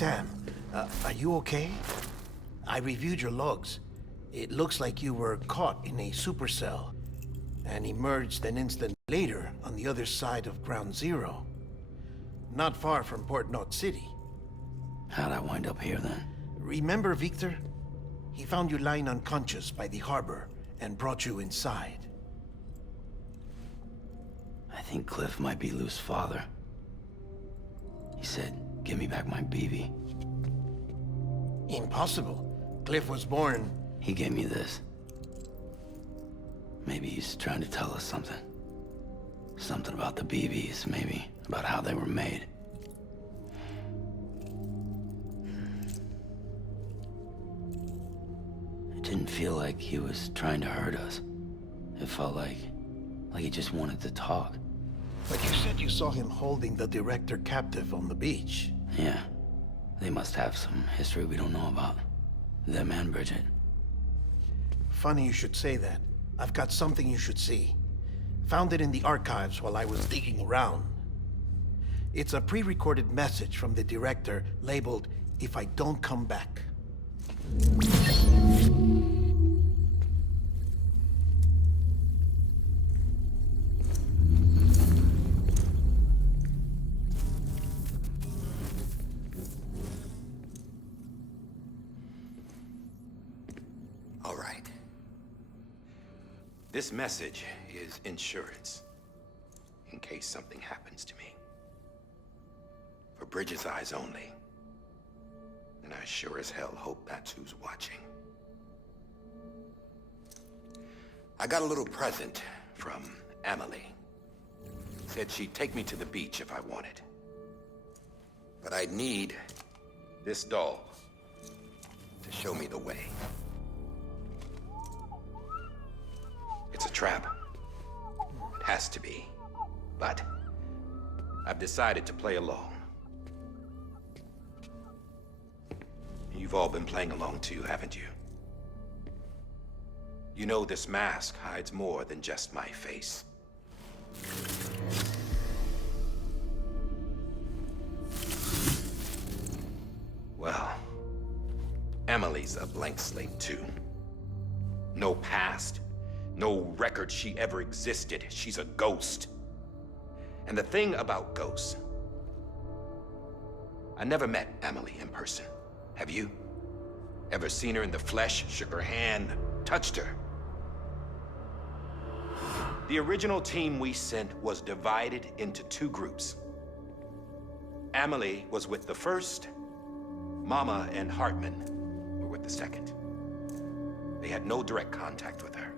Sam, are you okay? I reviewed your logs. It looks like you were caught in a supercell and emerged an instant later on the other side of Ground Zero. Not far from Port Knot City. How'd I wind up here then? Remember Victor? He found you lying unconscious by the harbor and brought you inside. I think Cliff might be Lou's father. He said, give me back my BB. Impossible. Cliff was born... He gave me this. Maybe he's trying to tell us something. Something about the BBs, maybe. About how they were made. It didn't feel like he was trying to hurt us. It felt like he just wanted to talk. But you said you saw him holding the director captive on the beach. Yeah. They must have some history we don't know about. Them and Bridget. Funny you should say that. I've got something you should see. Found it in the archives while I was digging around. It's a pre-recorded message from the director labeled, "If I don't come back." All right. This message is insurance, in case something happens to me. For Bridget's eyes only. And I sure as hell hope that's who's watching. I got a little present from Emily. Said she'd take me to the beach if I wanted. But I'd need this doll to show me the way. It's a trap. It has to be. But I've decided to play along. You've all been playing along too, haven't you? You know this mask hides more than just my face. Well, Emily's a blank slate too. No past. No record she ever existed. She's a ghost. And the thing about ghosts, I never met Emily in person. Have you? Ever seen her in the flesh, shook her hand, touched her? The original team we sent was divided into two groups. Emily was with the first. Mama and Hartman were with the second. They had no direct contact with her.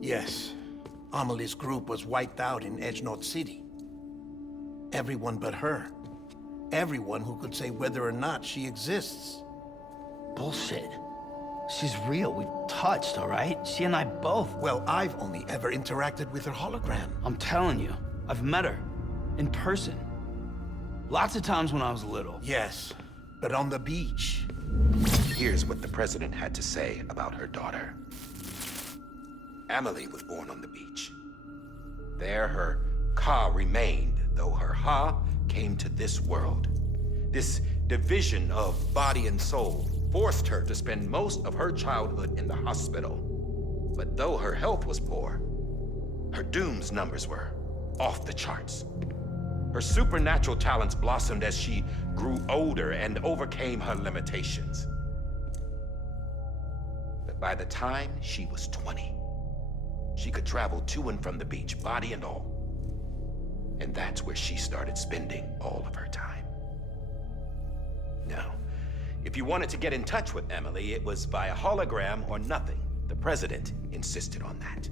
Yes. Amelie's group was wiped out in Edge Knot City. Everyone but her. Everyone who could say whether or not she exists. Bullshit. She's real. We've touched, all right? She and I both. Well, I've only ever interacted with her hologram. I'm telling you, I've met her. In person. Lots of times when I was little. Yes, but on the beach. Here's what the president had to say about her daughter. Emily was born on the beach. There her Ka remained, though her Ha came to this world. This division of body and soul forced her to spend most of her childhood in the hospital. But though her health was poor, her Doom's numbers were off the charts. Her supernatural talents blossomed as she grew older and overcame her limitations. But by the time she was 20, she could travel to and from the beach, body and all. And that's where she started spending all of her time. Now, if you wanted to get in touch with Emily, it was via hologram or nothing. The president insisted on that.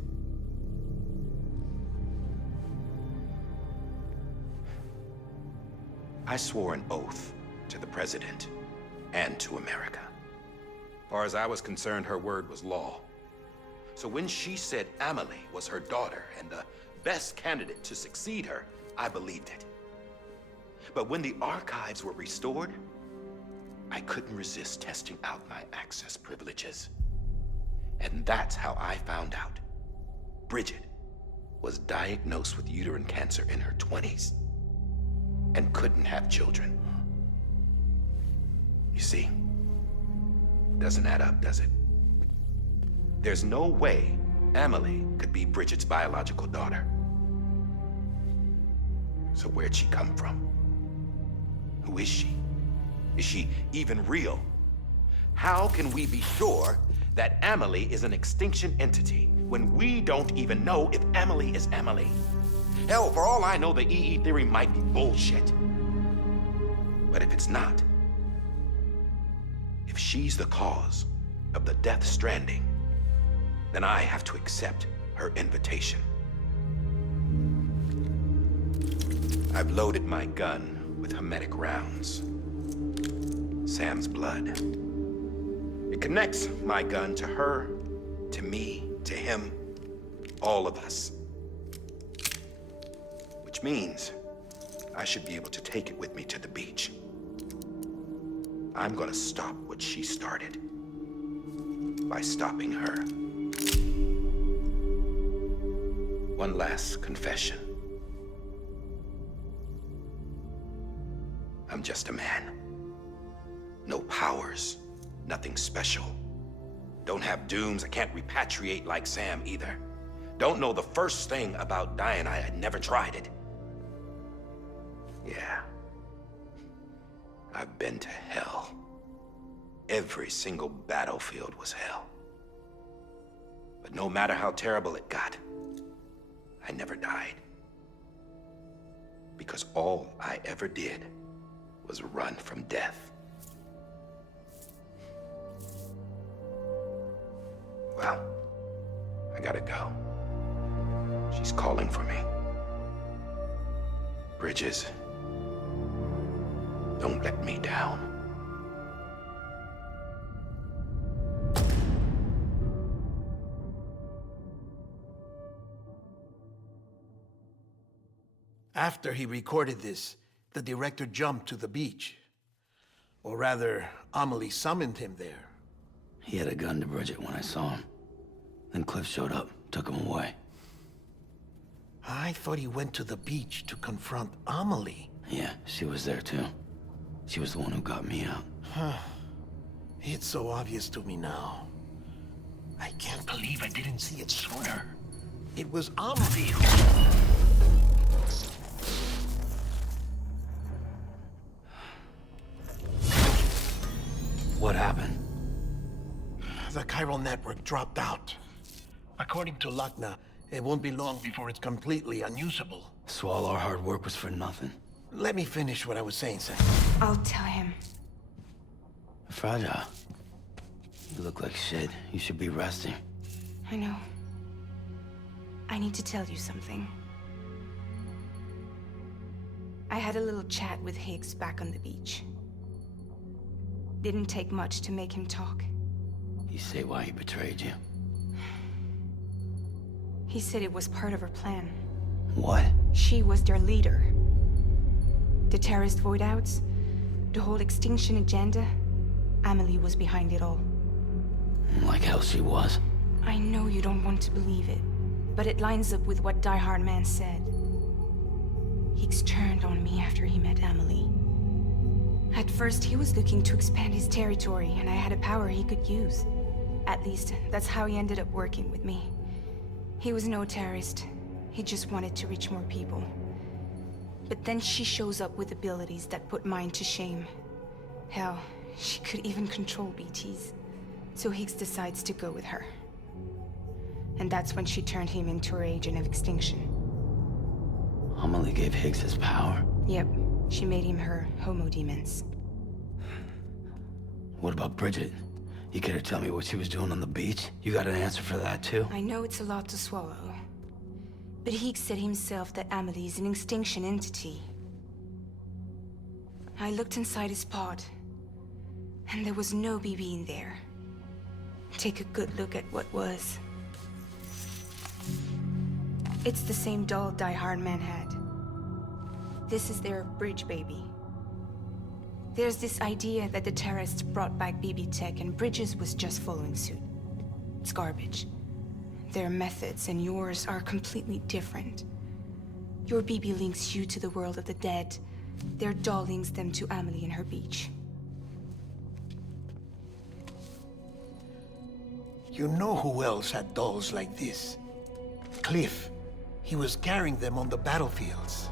I swore an oath to the president and to America. As far as I was concerned, her word was law. So when she said Emily was her daughter and the best candidate to succeed her, I believed it. But when the archives were restored, I couldn't resist testing out my access privileges. And that's how I found out Bridget was diagnosed with uterine cancer in her 20s. and couldn't have children. You see, doesn't add up, does it? There's no way Amelie could be Bridget's biological daughter. So where'd she come from? Who is she? Is she even real? How can we be sure that Amelie is an extinction entity when we don't even know if Amelie is Amelie? Hell, for all I know, the EE theory might be bullshit. But if it's not, if she's the cause of the Death Stranding, then I have to accept her invitation. I've loaded my gun with hermetic rounds. Sam's blood. It connects my gun to her, to me, to him, all of us. Which means I should be able to take it with me to the beach. I'm gonna stop what she started by stopping her. One last confession. I'm just a man. No powers, nothing special. Don't have dooms, I can't repatriate like Sam either. Don't know the first thing about dying, I had never tried it. Yeah. I've been to hell. Every single battlefield was hell. But no matter how terrible it got, I never died. Because all I ever did was run from death. Well, I gotta go. She's calling for me. Bridges, don't let me down. After he recorded this, the director jumped to the beach. Or rather, Amelie summoned him there. He had a gun to Bridget when I saw him. Then Cliff showed up, took him away. I thought he went to the beach to confront Amelie. Yeah, she was there too. She was the one who got me out. It's so obvious to me now. I can't believe I didn't see it sooner. It was Amelie who... What happened? The chiral network dropped out. According to Wagner, it won't be long before it's completely unusable. So all our hard work was for nothing. Let me finish what I was saying, Sam. I'll tell him. Fragile. You look like shit. You should be resting. I know. I need to tell you something. I had a little chat with Higgs back on the beach. Didn't take much to make him talk. You say why he betrayed you? He said it was part of her plan. What? She was their leader. The terrorist void-outs, the whole extinction agenda, Amelie was behind it all. Like hell she was. I know you don't want to believe it, but it lines up with what Die Hard Man said. Higgs turned on me after he met Amelie. At first, he was looking to expand his territory, and I had a power he could use. At least, that's how he ended up working with me. He was no terrorist. He just wanted to reach more people. But then she shows up with abilities that put mine to shame. Hell, she could even control BTs. So Higgs decides to go with her. And that's when she turned him into her agent of extinction. Amelie gave Higgs his power? Yep, she made him her homo demons. What about Bridget? You care to tell me what she was doing on the beach? You got an answer for that too? I know it's a lot to swallow. But Higgs said himself that Amelie is an extinction entity. I looked inside his pod, and there was no BB in there. Take a good look at what was. It's the same doll Die Hard Man had. This is their bridge baby. There's this idea that the terrorists brought back BB tech and Bridges was just following suit. It's garbage. Their methods and yours are completely different. Your BB links you to the world of the dead, Their doll links them to Amelie and her beach. You know who else had dolls like this? Cliff. He was carrying them on the battlefields.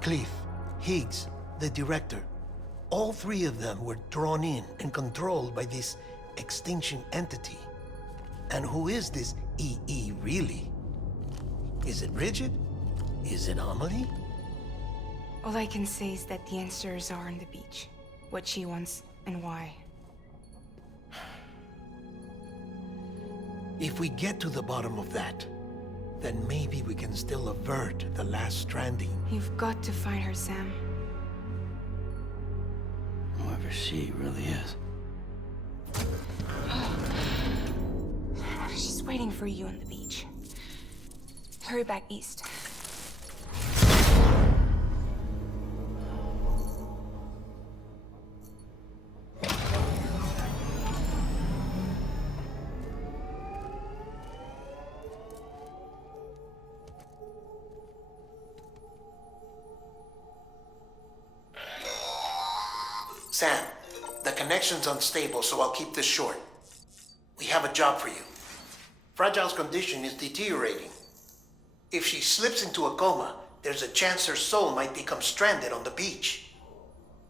Cliff, Higgs, the director. All three of them were drawn in and controlled by this extinction entity. And who is this EE really? Is it Rigid? Is it Amelie? All I can say is that the answers are on the beach. What she wants and why. If we get to the bottom of that, then maybe we can still avert the last stranding. You've got to find her, Sam. Whoever she really is. She's waiting for you on the beach. Hurry back east. Sam, the connection's unstable, so I'll keep this short. We have a job for you. Fragile's condition is deteriorating. If she slips into a coma, there's a chance her soul might become stranded on the beach.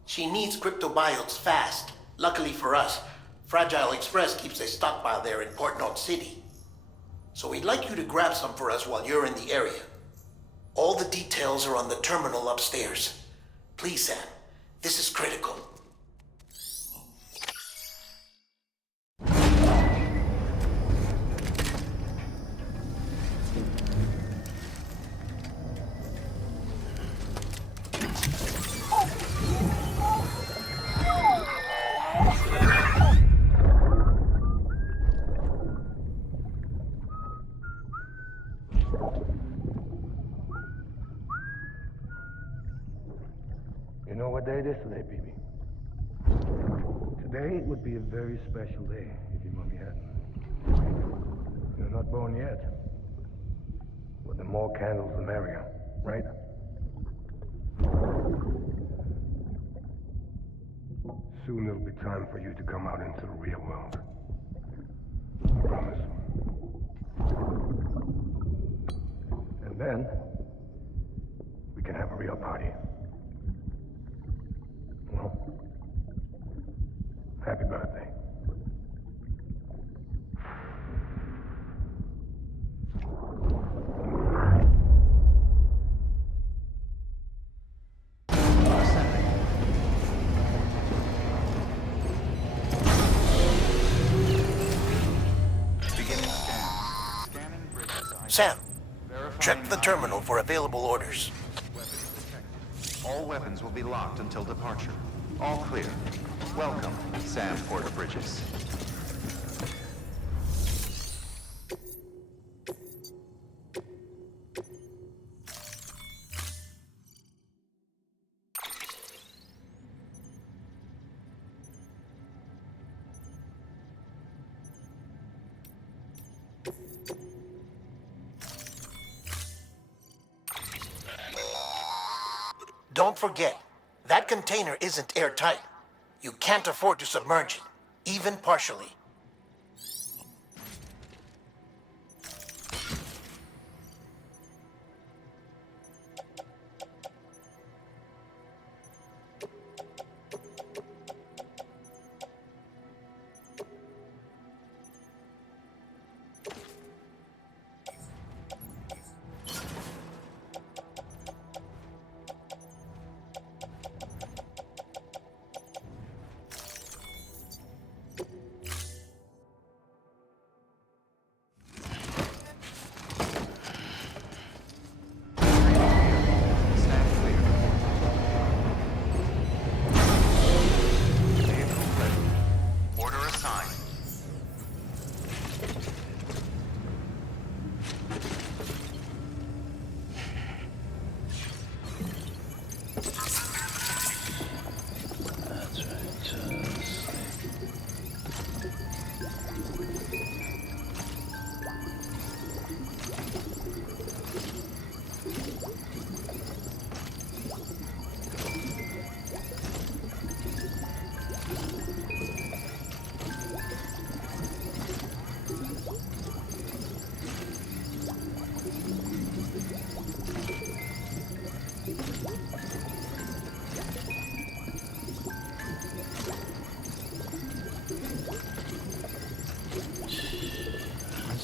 She needs cryptobiotes fast. Luckily for us, Fragile Express keeps a stockpile there in Port North City. So we'd like you to grab some for us while you're in the area. All the details are on the terminal upstairs. Please, Sam, this is critical. You know what day it is today, BB? Today would be a very special day if your mommy hadn't. You're not born yet. But the more candles, the merrier, right? Soon it'll be time for you to come out into the real world. I promise. And then, we can have a real party. Well, happy birthday. Sam, check the terminal for available orders. All weapons will be locked until departure. All clear. Welcome, Sam Porter-Bridges. Don't forget, that container isn't airtight. You can't afford to submerge it, even partially.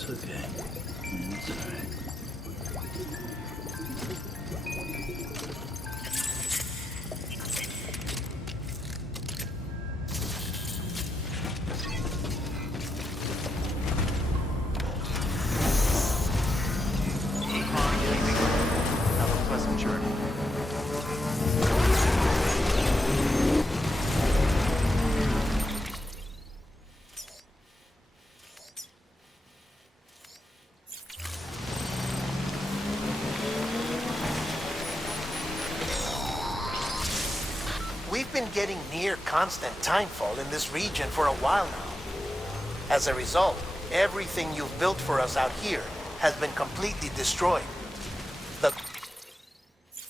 okay. It's alright. Have a pleasant journey. We've been getting near constant timefall in this region for a while now. As a result, everything you've built for us out here has been completely destroyed. The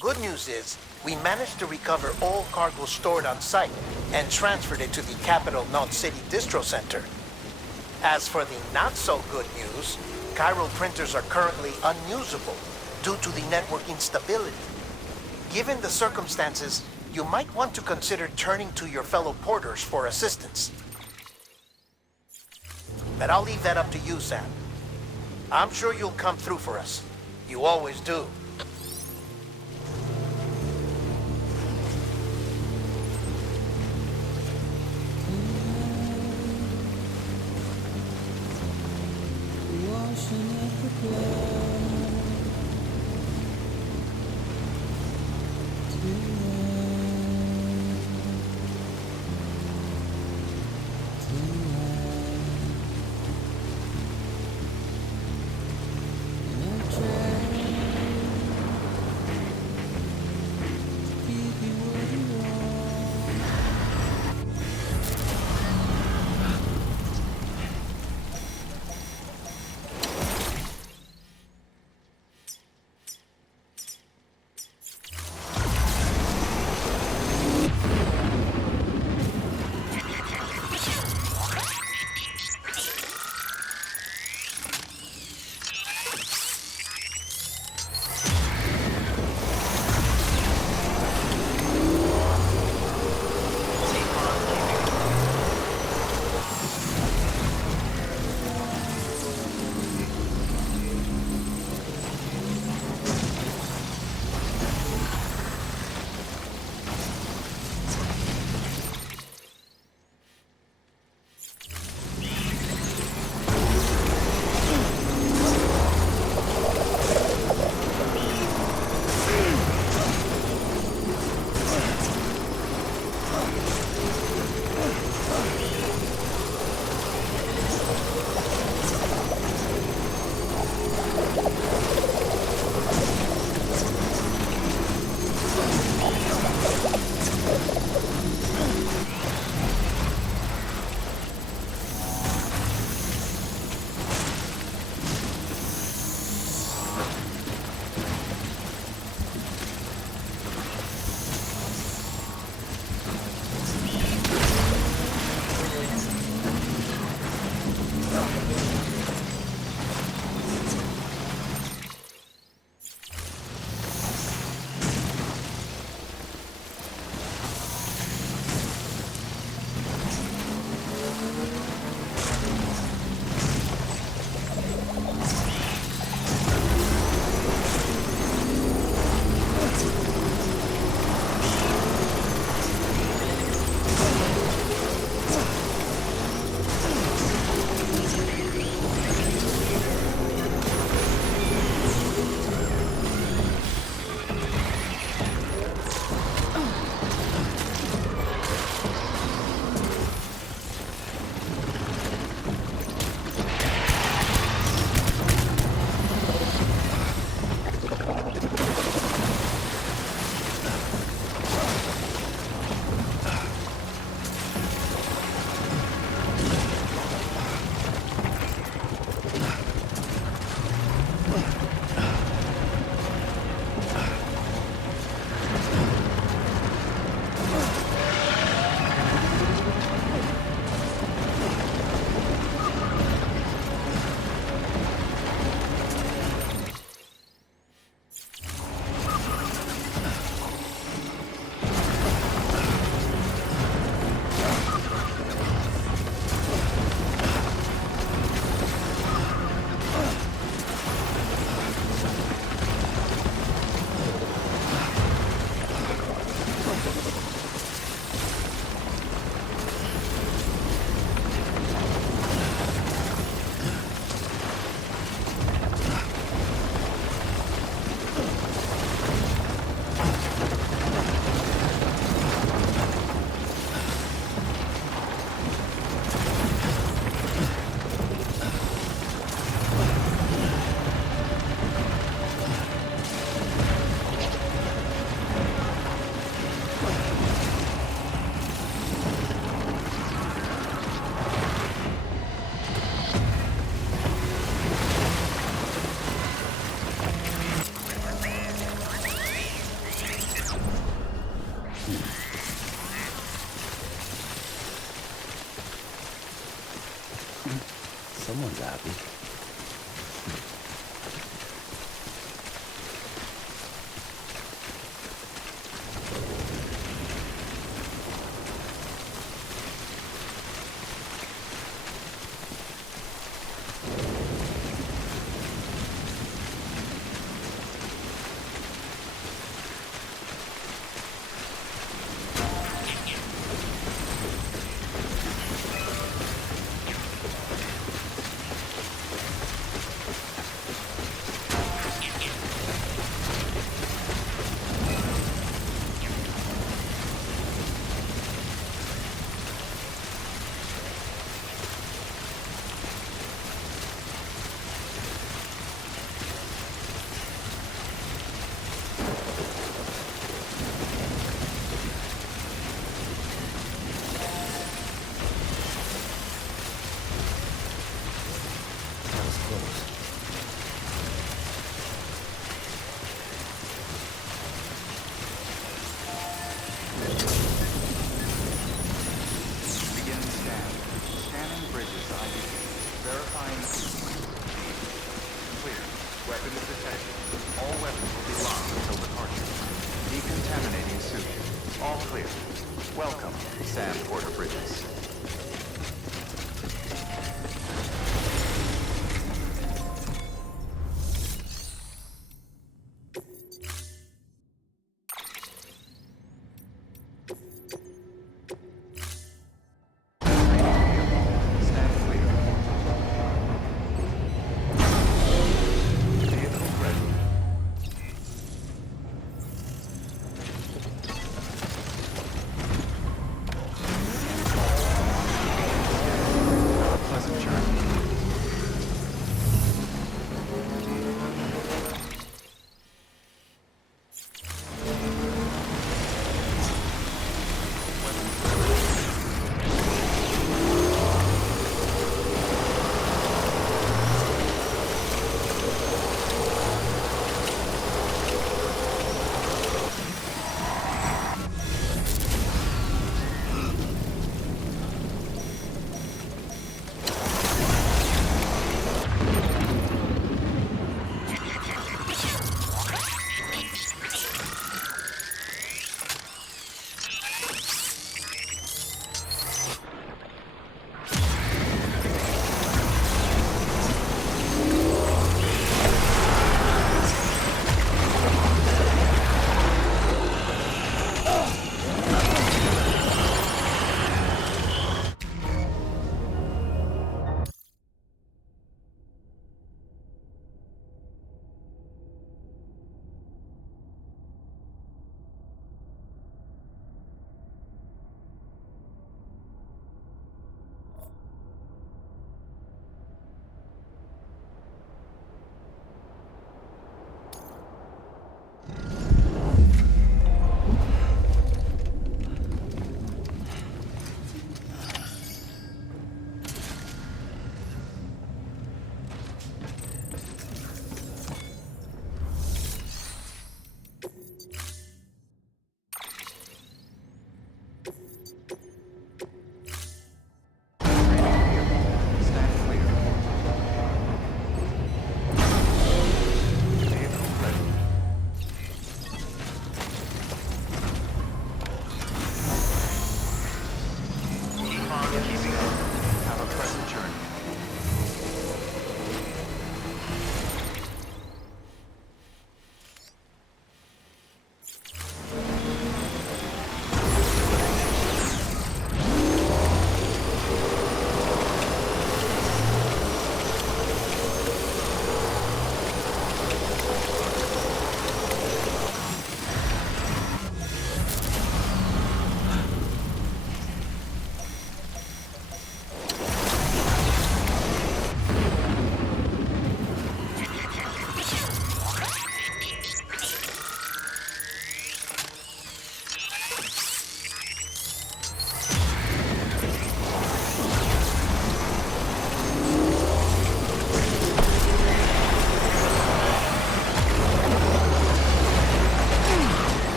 good news is, we managed to recover all cargo stored on site and transferred it to the capital Knot City Distro Center. As for the not-so-good news, chiral printers are currently unusable due to the network instability. Given the circumstances, you might want to consider turning to your fellow porters for assistance. But I'll leave that up to you, Sam. I'm sure you'll come through for us. You always do. Welcome, Sam Porter Bridges. Stand clear. Vehicle ready.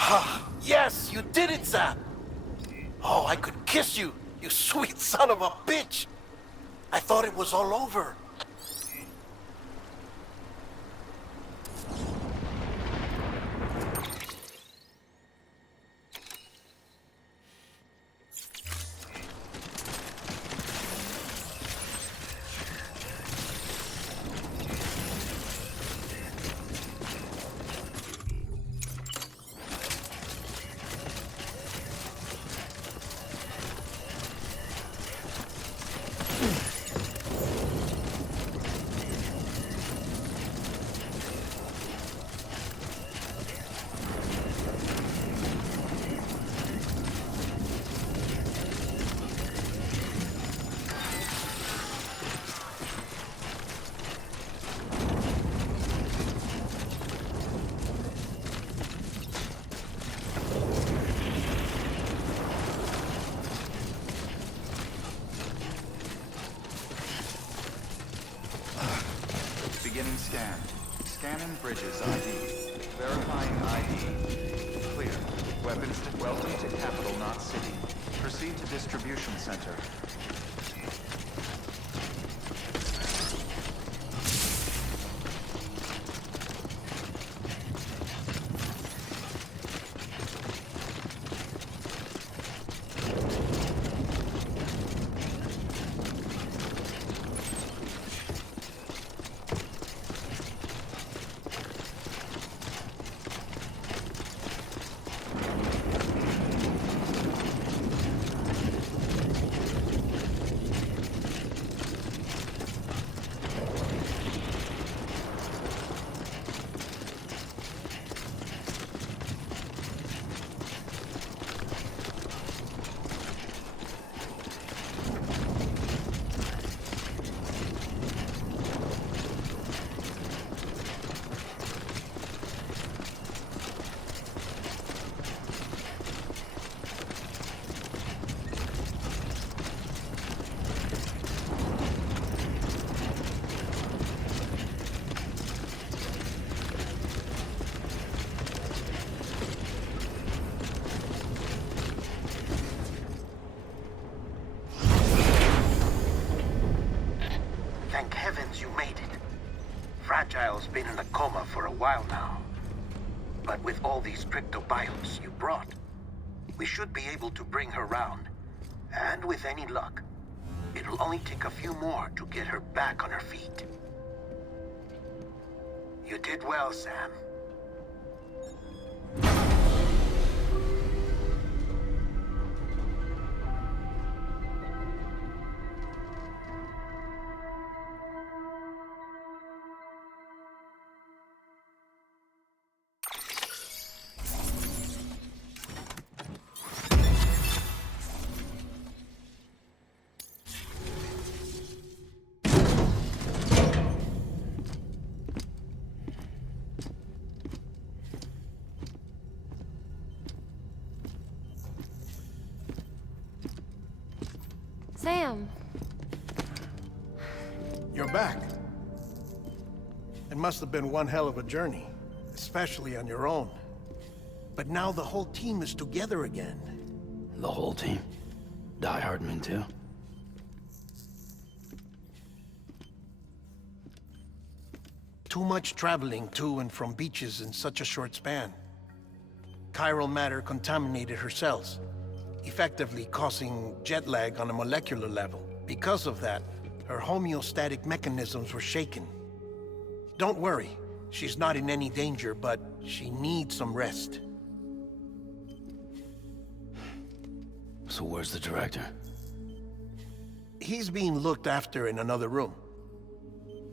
Ha! Yes, you did it, Sam! Oh, I could kiss you, you sweet son of a bitch! I thought it was all over. Beginning scan. Scanning bridges ID. Verifying ID. Clear. Weapons to welcome to capital, not city. Proceed to distribution center. Thank heavens you made it. Fragile's been in a coma for a while now. But with all these cryptobiotes you brought, we should be able to bring her round. And with any luck, it'll only take a few more to get her back on her feet. You did well, Sam. Sam. You're back. It must have been one hell of a journey, especially on your own. But now the whole team is together again. The whole team? Die Hardman too? Too much traveling to and from beaches in such a short span. Chiral matter contaminated her cells, effectively causing jet lag on a molecular level. Because of that, her homeostatic mechanisms were shaken. Don't worry, she's not in any danger, but she needs some rest. So where's the director? He's being looked after in another room.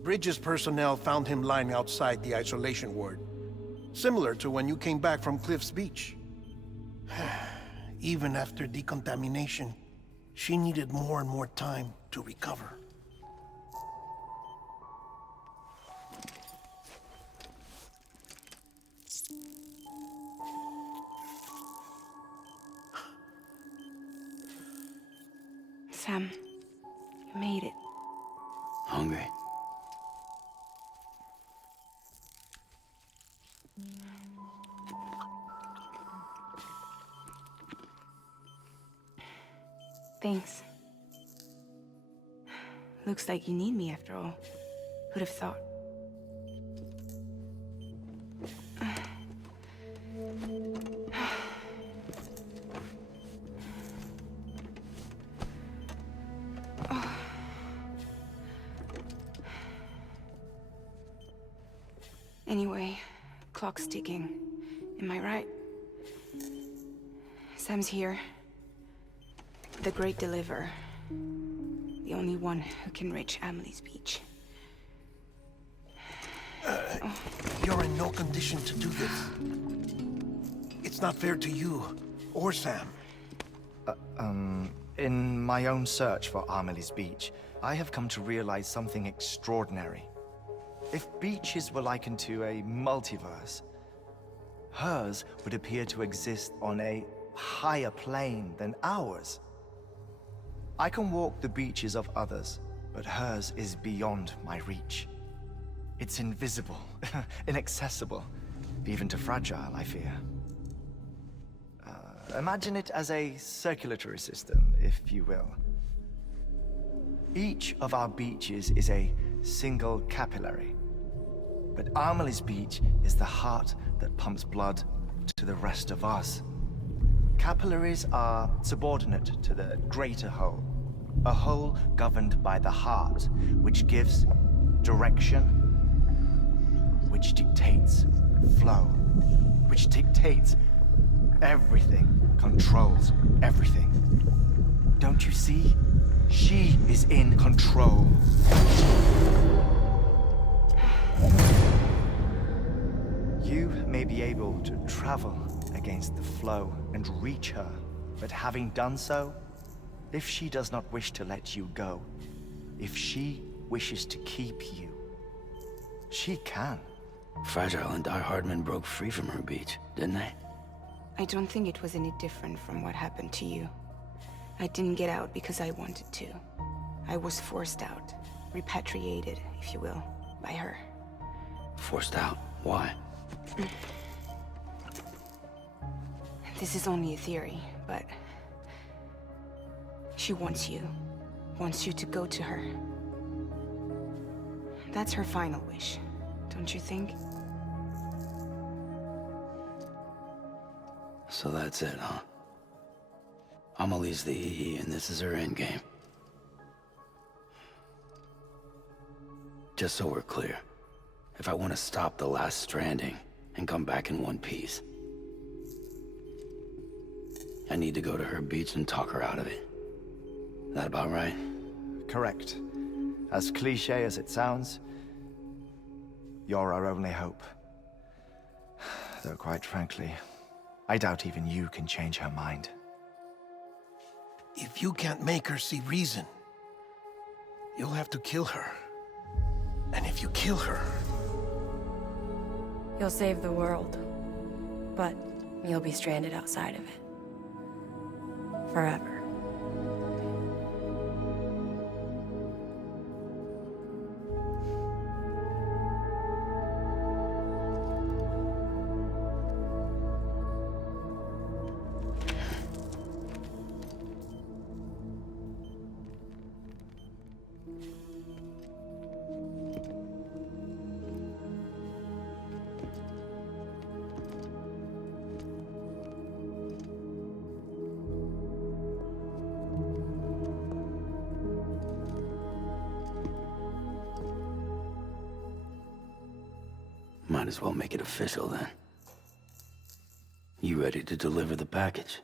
Bridges personnel found him lying outside the isolation ward, similar to when you came back from Cliff's Beach. Even after decontamination, she needed more and more time to recover. Sam, you made it. Hungry? Thanks. Looks like you need me after all. Who'd have thought? Anyway, clock's ticking. Am I right? Sam's here. The Great Deliverer. The only one who can reach Amelie's beach. You're in no condition to do this. It's not fair to you or Sam. In my own search for Amelie's beach, I have come to realize something extraordinary. If beaches were likened to a multiverse, hers would appear to exist on a higher plane than ours. I can walk the beaches of others, but hers is beyond my reach. It's invisible, inaccessible, even to fragile, I fear. Imagine it as a circulatory system, if you will. Each of our beaches is a single capillary. But Amelie's beach is the heart that pumps blood to the rest of us. Capillaries are subordinate to the greater whole. A whole governed by the heart, which gives direction, which dictates flow, which dictates everything, controls everything. Don't you see? She is in control. You may be able to travel against the flow and reach her, but having done so, if she does not wish to let you go, if she wishes to keep you, she can. Fragile and Die Hardman broke free from her beach, didn't they? I don't think it was any different from what happened to you. I didn't get out because I wanted to. I was forced out, repatriated, if you will, by her. Forced out? Why? This is only a theory, but she wants you to go to her. That's her final wish, don't you think? So that's it, huh? Amelie's the EE, and this is her endgame. Just so we're clear, if I want to stop the last stranding and come back in one piece, I need to go to her beach and talk her out of it. That about right? Correct. As cliché as it sounds, you're our only hope. Though quite frankly, I doubt even you can change her mind. If you can't make her see reason, you'll have to kill her. And if you kill her... You'll save the world, but you'll be stranded outside of it. Forever. Might as well make it official then. You ready to deliver the package?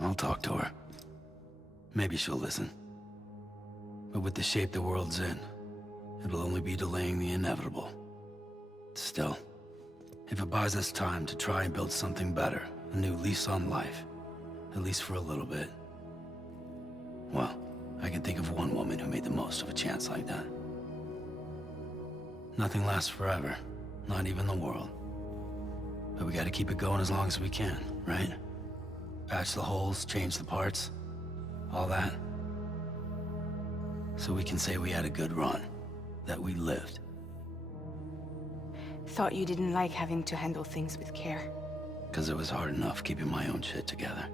I'll talk to her. Maybe she'll listen. But with the shape the world's in, it'll only be delaying the inevitable. Still, if it buys us time to try and build something better, a new lease on life, at least for a little bit, well, I can think of one woman who made the most of a chance like that. Nothing lasts forever, not even the world. But we gotta keep it going as long as we can, right? Patch the holes, change the parts, all that. So we can say we had a good run. That we lived. Thought you didn't like having to handle things with care. Because it was hard enough keeping my own shit together.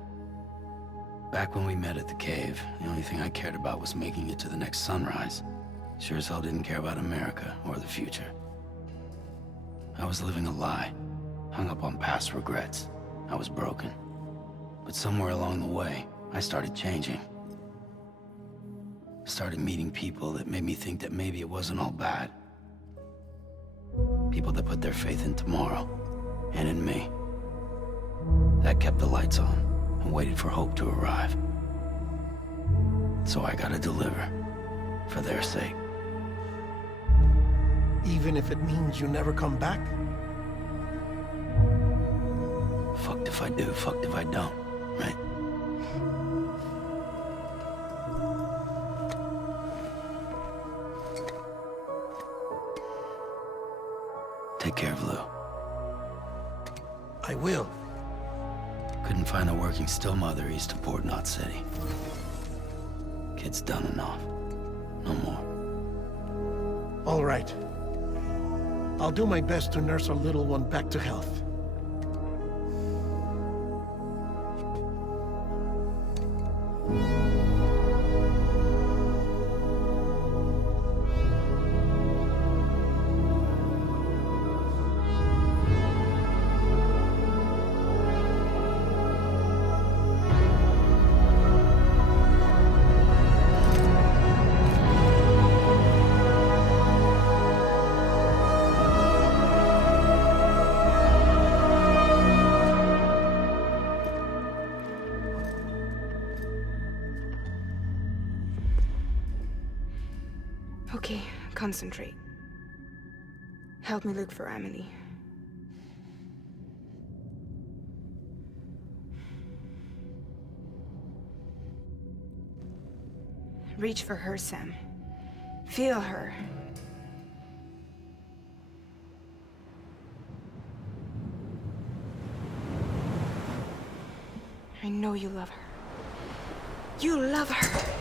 Back when we met at the cave, the only thing I cared about was making it to the next sunrise. Sure as hell didn't care about America or the future. I was living a lie, hung up on past regrets. I was broken. But somewhere along the way, I started changing. Started meeting people that made me think that maybe it wasn't all bad. People that put their faith in tomorrow, and in me. That kept the lights on, and waited for hope to arrive. So I gotta deliver, for their sake. Even if it means you never come back? Fucked if I do, fucked if I don't, right? Take care of Lou. I will. Couldn't find a working still mother east of Port Knot City. Kid's done enough. No more. All right. I'll do my best to nurse our little one back to health. Okay, concentrate. Help me look for Emily. Reach for her, Sam. Feel her. I know you love her. You love her!